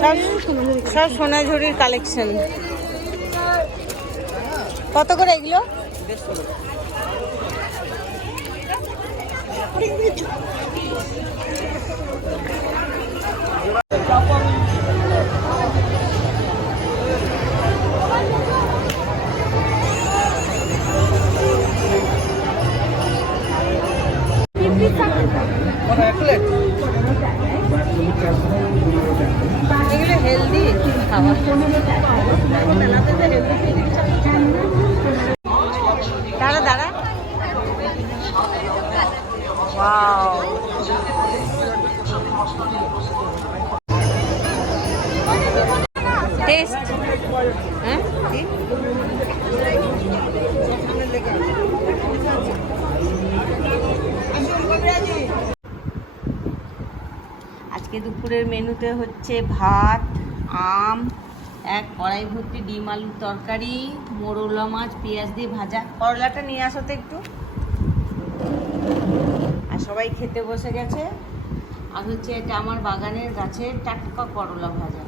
সব সব সোনাঝুরির কালেকশন। কত করে এগুলো? এগুলো হেলদি খাবার। দাঁড়া দাঁড়া, ওয়াও টেস্ট। হ্যাঁ আজকে দুপুরের মেনুতে হচ্ছে ভাত, আম, এক কড়াই ভর্তি ডিম আলুর তরকারি, মোরলা মাছ পেঁয়াজ দিয়ে ভাজা। করলাটা নিয়ে আসো তো একটু। আর সবাই খেতে বসে গেছে। আর হচ্ছে এটা আমার বাগানের গাছের টাটকা করলা ভাজা।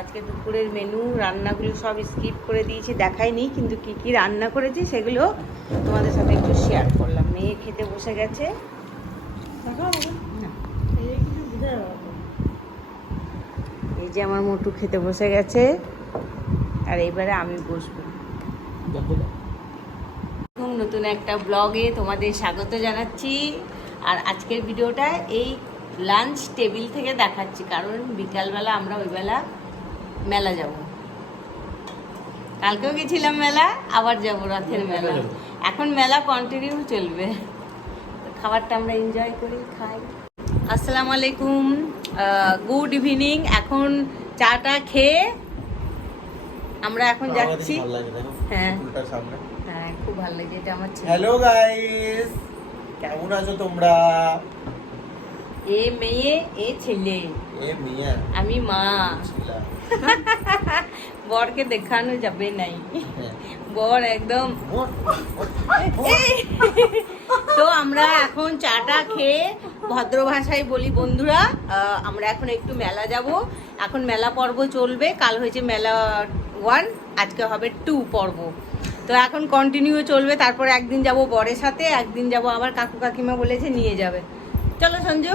আজকে দুপুরের মেনু রান্নাগুলো সব স্কিপ করে দিয়েছি, দেখাইনি, কিন্তু কি কি রান্না করেছি সেগুলো তোমাদের সাথে একটু শেয়ার করলাম। মেয়ে খেতে বসে গেছে। এই যে আমার মোটু খেতে বসে গেছে, আর এইবারে আমি বসবো। নতুন একটা ব্লগে তোমাদের স্বাগত জানাচ্ছি। আর আজকের ভিডিওটা এই লাঞ্চ টেবিল থেকে দেখাচ্ছি, কারণ বিকালবেলা আমরা ওইবেলা মেলা যাব। কালকেও গেছিলাম মেলা, আবার যাব রাতের মেলা। এখন মেলা কন্টিনিউ চলবে, খাবারটা আমরা এনজয় করি, খাই। আসসালামু আলাইকুম, গুড ইভিনিং। এখন চাটা খেয়ে আমরা এখন যাচ্ছি। হ্যাঁ হ্যাঁ, খুব ভালো লাগে। এটা আমার ছেলে। হ্যালো গাইস, কেমন আছো তোমরা? এ মেয়ে, এ ছেলে, এ মিয়া, আমি মা। ছিলা। বরকে দেখানো যাবে নাই, বর একদম। তো আমরা এখন চাটা খেয়ে ভদ্র ভাষায় বলি বন্ধুরা, আমরা এখন একটু মেলা যাব। এখন মেলা পর্ব চলবে। কাল হয়েছে মেলা 1, আজকে হবে 2 পর্ব। তো এখন কন্টিনিউ চলবে। তারপরে একদিন যাব বরের সাথে, একদিন যাব আবার কাকু কাকিমা বলেছে নিয়ে যাবে। চলো সঞ্জু।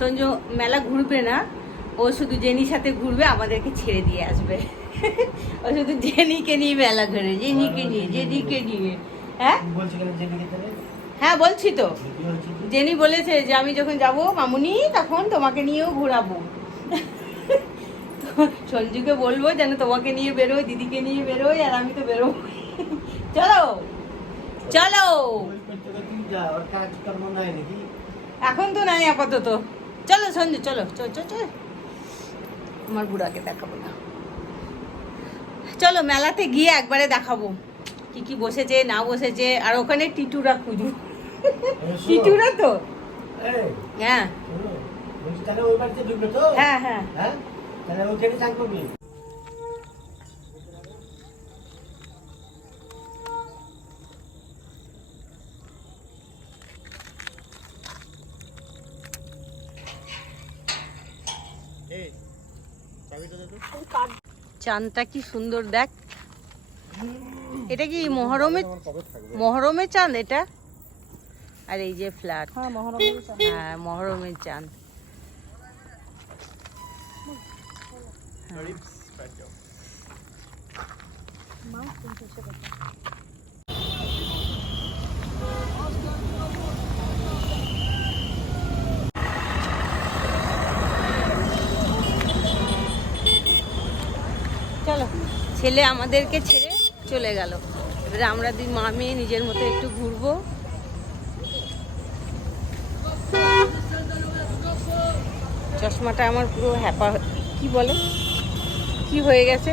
সঞ্জু মেলা ঘুরবে না, ও শুধু জেনির সাথে ঘুরবে, আমাদেরকে ছেড়ে দিয়ে আসবে। ও শুধু জেনিকে নিয়ে মেলা ঘুরে, জেনিকে নিয়ে। হ্যাঁ হ্যাঁ বলছি তো, জেনি বলেছে যে আমি যখন যাব মামুনি তখন তোমাকে নিয়েও ঘোরাবো। সঞ্জুকে বলবো যেন তোমাকে নিয়ে বেরোয়, দিদিকে নিয়ে বেরোয়, আর আমি তো বেরোবো। চলো চলো, এখন তো নাই আপাতত। চলো সঞ্জু, চলো চল চল চল। আমার বুড়াকে দেখাবো না, চলো মেলাতে গিয়ে একবারে দেখাবো কি কি বসেছে না বসেছে। আর ওখানে টিটুরা খুঁজু, টিটুরা তো। হ্যাঁ হ্যাঁ হ্যাঁ, চাঁদটা কি সুন্দর দেখ। এটা কি মহরমের চাঁদ এটা? আর এই যে ফ্ল্যাট, হ্যাঁ মহরমের চাঁদ। চলো, ছেলে আমাদেরকে ছেড়ে চলে গেল। এবারে আমরা দুই মা মেয়ে নিজের মতো একটু ঘুরবো। চশমাটা আমার পুরো হ্যাপা, কি বলে কি হয়ে গেছে।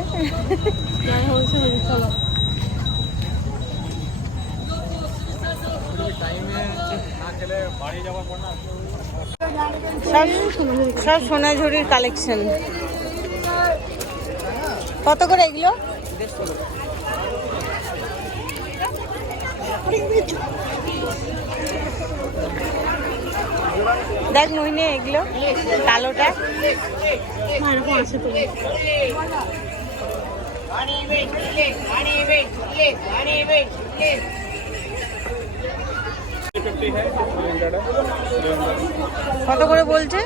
সব সোনাঝুরির কালেকশন। কত করে এগুলো? দেখ মোহিনী এগুলো কালোটা এরকম আছে তো। কত করে বলছে?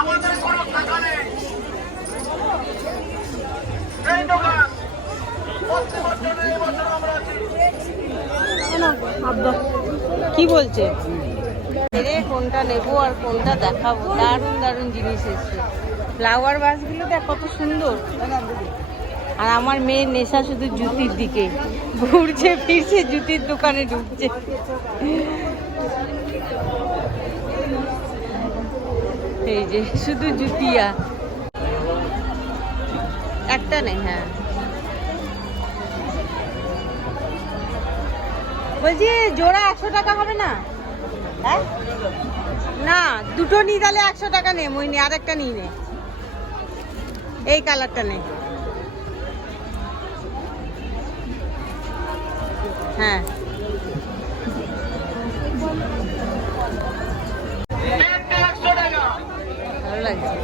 আমাদের কোনো টাকা নেই এই দোকান প্রতি বছর এই বছর আমরা আছি। কি বলছে রে কোনটা নেবো আর কোনটা দেখাবো? দারুণ দারুণ জিনিস এসছে। ফ্লাওয়ার ভাসগুলো দেখ কত সুন্দর। আর আমার মেয়ের নেশা শুধু জুতির দিকে, ঘুরছে ফিরছে জুতির দোকানে ঢুকছে। এই যে শুধু জুতিয়া, একটা নেই। হ্যাঁ বলছি জোড়া 100 টাকা হবে না? হ্যাঁ না, দুটো নিই তাহলে 100 টাকা নে মইনি, আর একটা নিই নে, এই কালারটা নে। হ্যাঁ ভালো লাগছে।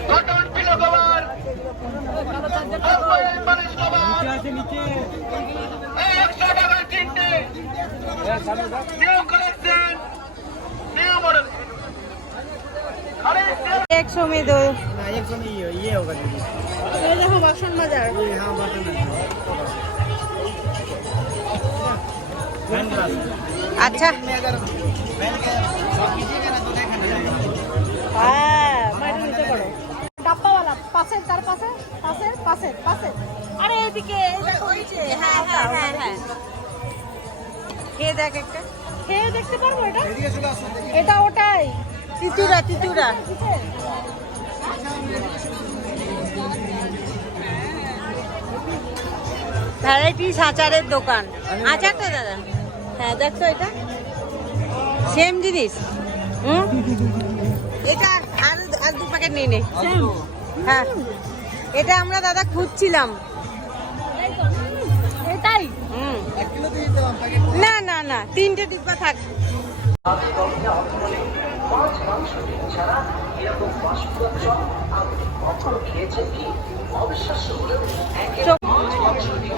एक सौ में दो। 100 में ये होगा दीदी। ये देखो बक्सन बाजार। ये हाँ बटन है। Hand glass. अच्छा में अगर पहन के शॉट कीजिएगा ना तो नहीं खाना जाएगा। হ্যাঁ মাটি নিচে করো। ডাব্বাওয়ালা পাশে তার পাশে পাশে পাশে পাশে আরে এদিকে ওই যে হ্যাঁ হ্যাঁ হ্যাঁ হ্যাঁ খেয়ে দেখ একটা, খেয়ে দেখতে পারবো এটা? এদিকে চলে আসুন। এটা ওটাই তিতুরা তিতুরা। ভ্যারাইটিস আচারের দোকান। আচার তো দাদা? হ্যাঁ দেখ তো এটা সেম জিনিস। হুম এটা আর আর 2 প্যাকেট নিয়ে নে। হ্যাঁ এটা আমরা দাদা খুঁজছিলাম। এটাই হুম 1 কিলো দিয়ে দিলাম প্যাকেট। না না না 3টে ডিব্বা থাক।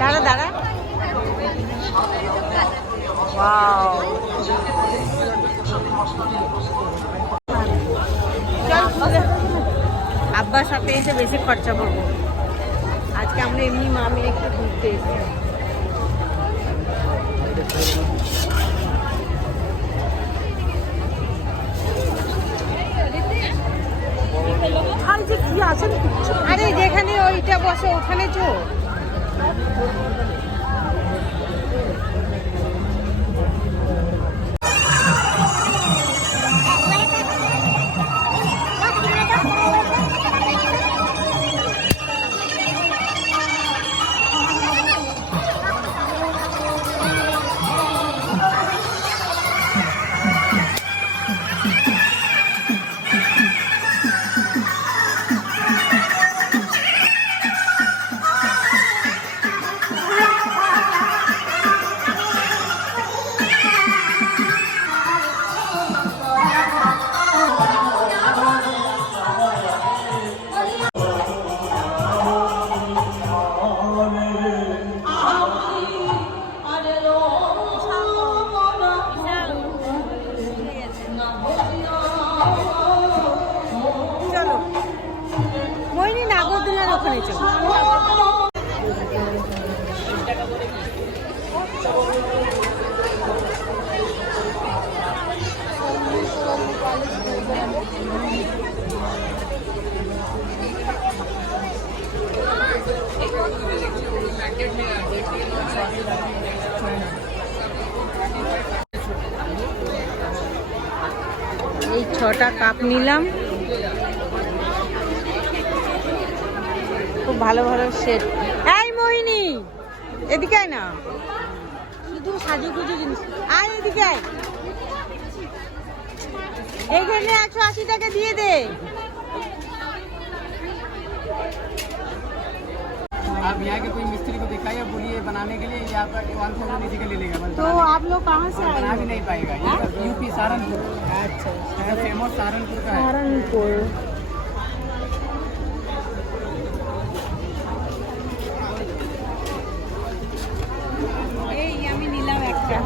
দাঁড়া দাঁড়া। ওয়াও আব্বার সাথে এসে বেশি খরচা করবো। আজকে আমরা এমনি মা মেয়ে একটু ঘুরতে এসেছি। যে কি আছে আরে যেখানে ওইটা বসে ওখানে চো। চলো মইনি নাগরদোলার ওখানে চলো। এই 6টা কাপ নিলাম, খুব ভালো ভালো সেট। এই মোহিনী এদিকে আয় না, শুধু সাজুগুজু জিনিস। আয় এদিকে আয়, এখানে 180 টাকা দিয়ে দে। आप यहाँ के कोई मिस्त्री को दिखाइए, बोलिए बनाने के लिए, यहाँ पर 1000 नीचे के ले लेगा। तो आप लोग कहाँ से आए बना भी हो? नहीं पाएगा। ये यूपी सहारनपुर। अच्छा, फेमस सहारनपुर का है। सहारनपुर। এই আমি নিলাম একটা।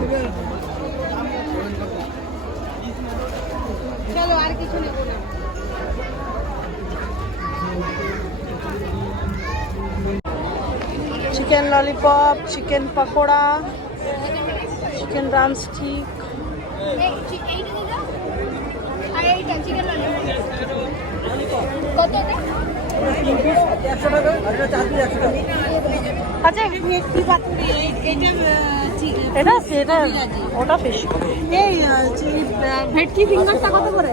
চলো আর কিছু নেব না। Chicken lollipop, chicken pakora, chicken drumstick. আচ্ছা ভেটকি পাতুরি, এইটা এটা সেটা ওটা ফিশ। এই ভেটকি ফিঙ্গারটা কত করে?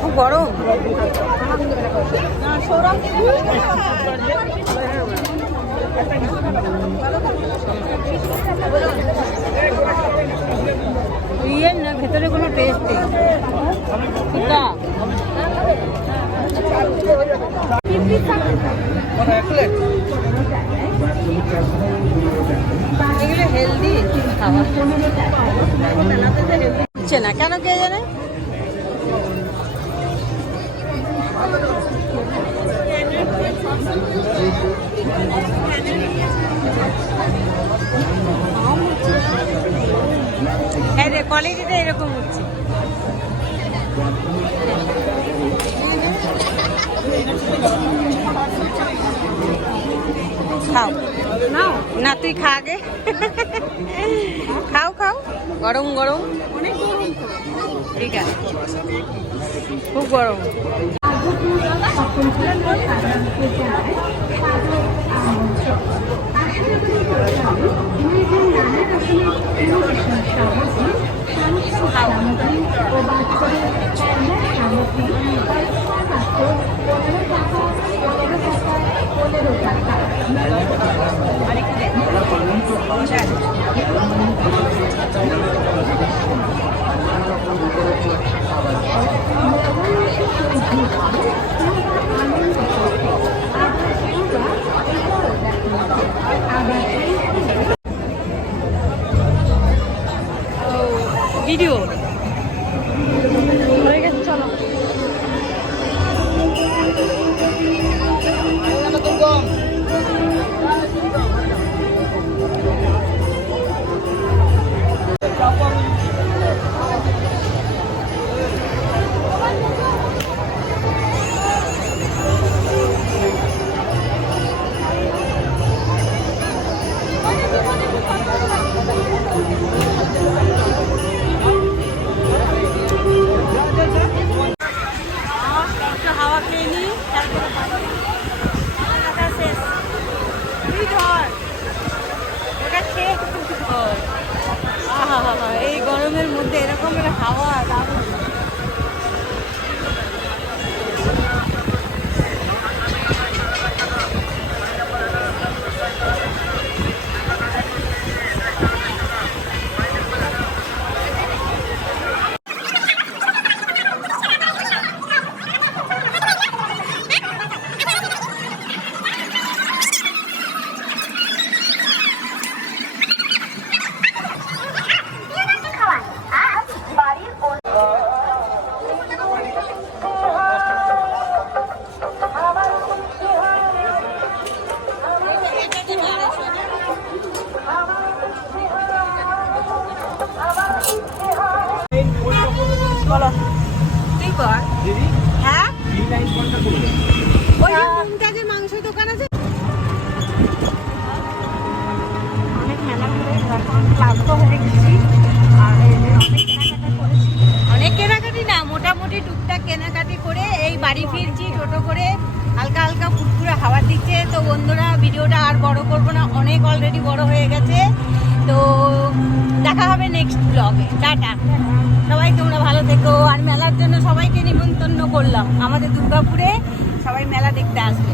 খুব গরম। ইয়ের না ভেতরে কোনো টেস্ট নেই। এগুলো হেলদি খাবার হচ্ছে না কেন কে জানে। হ্যাঁ রে, কোয়ালিটিটা এরকম হচ্ছে। খাও না, তুই খা আগে। খাও খাও, গরম গরম, অনেক গরম তো। ঠিক আছে, খুব গরম। ভিডিও হয়ে গেছে, চলো। হাওয়া খেয়ে নি, তারপরে শেষ। তুই ধর ওটা খেয়ে। আহা, এই গরমের মধ্যে এরকম একটা হাওয়া দারুণ। বলো তুই কর। হ্যাঁ, এই লাইন কোনটা করবে? ওই যে মুমতাজের মাংস দোকান আছে। এখন ক্লান্ত হয়ে গেছি আর এই যে অনেক কেনাকাটা করেছি। অনেক কেনাকাটি না, মোটামুটি টুকটাক কেনাকাটি করে এই বাড়ি ফিরছি টোটো করে। হালকা হালকা ফুরফুরে হাওয়া দিচ্ছে। তো বন্ধুরা ভিডিওটা আর বড় করবো না, অনেক অলরেডি বড় হয়ে গেছে। তো দেখা হবে নেক্সট ব্লগে। টাটা সবাই, তোমরা ভালো থেকো। আর মেলার জন্য সবাইকে নিমন্ত্রণ করলাম, আমাদের দুর্গাপুরে সবাই মেলা দেখতে আসবে।